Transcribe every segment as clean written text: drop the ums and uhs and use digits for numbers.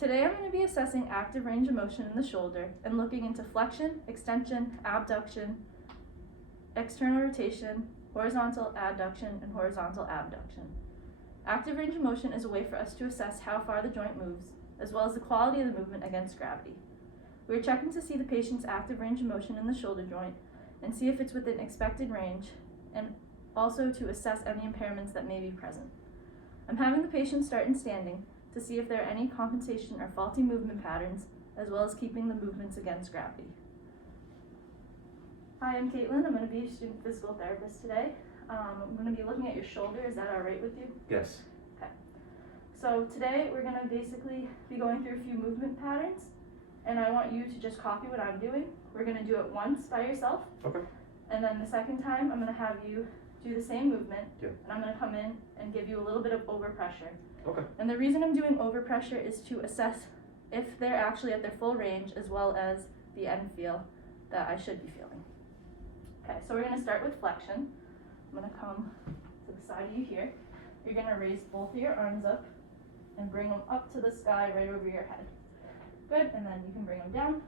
Today I'm going to be assessing active range of motion in the shoulder and looking into flexion, extension, abduction, external rotation, horizontal adduction, and horizontal abduction. Active range of motion is a way for us to assess how far the joint moves, as well as the quality of the movement against gravity. We are checking to see the patient's active range of motion in the shoulder joint and see if it's within expected range, and also to assess any impairments that may be present. I'm having the patient start in standing to see if there are any compensation or faulty movement patterns, as well as keeping the movements against gravity. Hi, I'm Kaitlyn. I'm going to be a student physical therapist today. I'm going to be looking at your shoulder. Is that all right with you? Yes. Okay. So today we're going to basically be going through a few movement patterns, and I want you to just copy what I'm doing. We're going to do it once by yourself. Okay. And then the second time I'm going to have you do the same movement. Yeah. And I'm going to come in and give you a little bit of overpressure. Okay. And the reason I'm doing overpressure is to assess if they're actually at their full range, as well as the end feel that I should be feeling. Okay, so we're going to start with flexion. I'm going to come to the side of you here. You're going to raise both of your arms up and bring them up to the sky right over your head. Good, and then you can bring them down.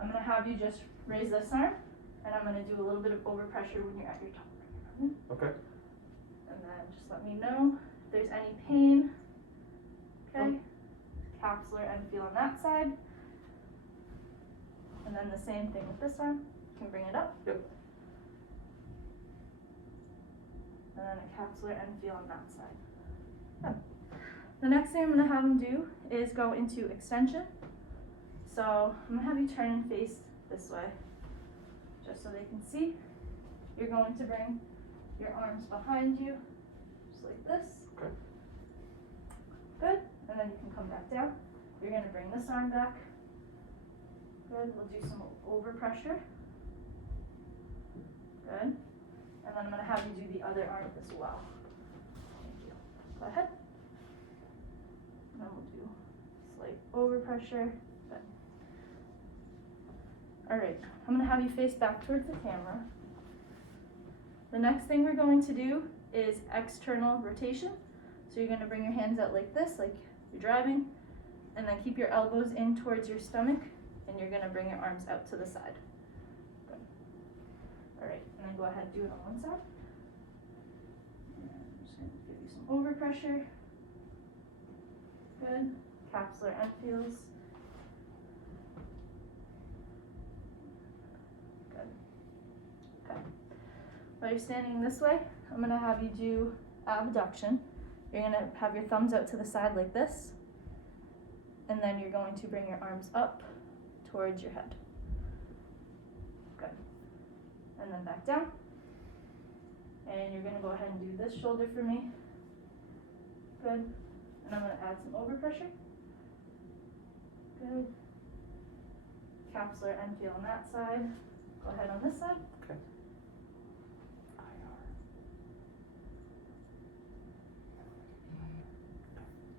I'm going to have you just raise this arm, and I'm going to do a little bit of overpressure when you're at your top. Okay. And then just let me know if there's any pain. Okay. Capsular end feel on that side. And then the same thing with this arm. You can bring it up. Yep. And then a capsular end feel on that side. Good. The next thing I'm going to have them do is go into extension. So I'm going to have you turn and face this way, just so they can see. You're going to bring your arms behind you, just like this. Okay. Good. And then you can come back down. You're going to bring this arm back. Good. We'll do some overpressure. Good. And then I'm going to have you do the other arm as well. Thank you. Go ahead. And then we'll do slight overpressure. Good. All right. I'm going to have you face back towards the camera. The next thing we're going to do is external rotation. So you're going to bring your hands out like this, like you're driving, and then keep your elbows in towards your stomach, and you're going to bring your arms out to the side. Good. All right, and then go ahead and do it on one side. And I'm just going to give you some overpressure. Good. Capsular end feels. Good. Okay. While you're standing this way, I'm going to have you do abduction. You're going to have your thumbs out to the side like this, and then you're going to bring your arms up towards your head. Good. And then back down. And you're going to go ahead and do this shoulder for me. Good. And I'm going to add some overpressure. Good. Capsular end feel on that side. Go ahead on this side. Okay.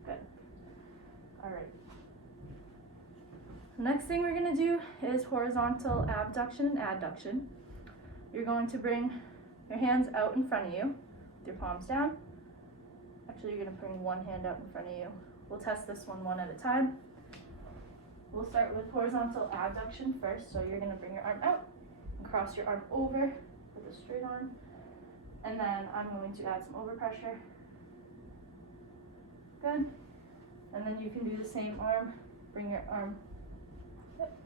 Good. All right. The next thing we're going to do is horizontal abduction and adduction. You're going to bring your hands out in front of you with your palms down. Actually, you're going to bring one hand out in front of you. We'll test this one at a time. We'll start with horizontal abduction first. So you're going to bring your arm out and cross your arm over with a straight arm. And then I'm going to add some overpressure. Good. And then you can do the same arm. Bring your arm. Yep.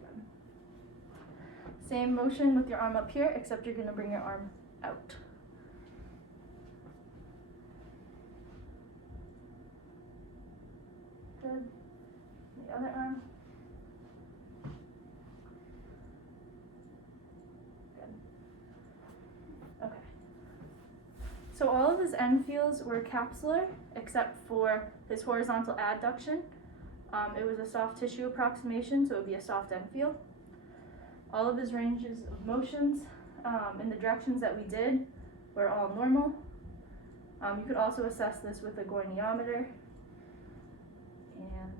Good. Same motion with your arm up here, except you're going to bring your arm out. Good. The other arm. So all of his end feels were capsular, except for his horizontal adduction. It was a soft tissue approximation, so it would be a soft end feel. All of his ranges of motions in the directions that we did were all normal. You could also assess this with a goniometer. And